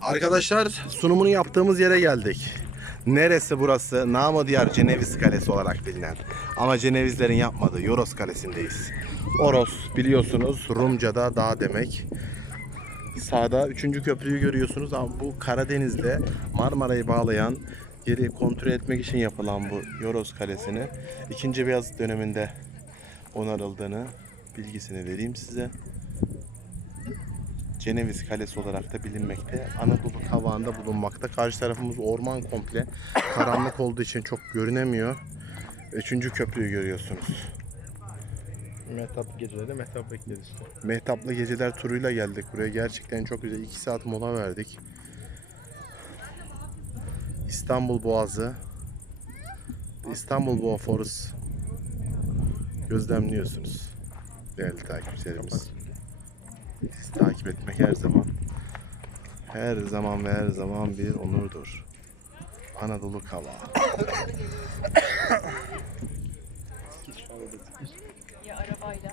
Arkadaşlar sunumunu yaptığımız yere geldik. Neresi burası? Namı diğer Ceneviz Kalesi olarak bilinen. Ama Cenevizlerin yapmadığı Yoros Kalesi'ndeyiz. Oros biliyorsunuz Rumca'da dağ demek. Sağda 3. köprüyü görüyorsunuz ama bu Karadeniz'le Marmara'yı bağlayan yeri kontrol etmek için yapılan bu Yoros Kalesi'ni 2. Beyazıt döneminde onarıldığını bilgisini vereyim size. Ceneviz Kalesi olarak da bilinmekte. Anadolu kavağında bulunmakta. Karşı tarafımız orman komple. Karanlık olduğu için çok görünemiyor. Üçüncü köprüyü görüyorsunuz. Mehtap geceleri mehtap bekleriz işte. Mehtaplı Geceler turuyla geldik buraya. Gerçekten çok güzel. 2 saat mola verdik. İstanbul Boğazı. İstanbul Boğaforus gözlemliyorsunuz. Değerli takipçilerimiz. Bizi takip etmek her zaman her zaman ve her zaman bir onurdur. Anadolu Kava. Ya arabayla.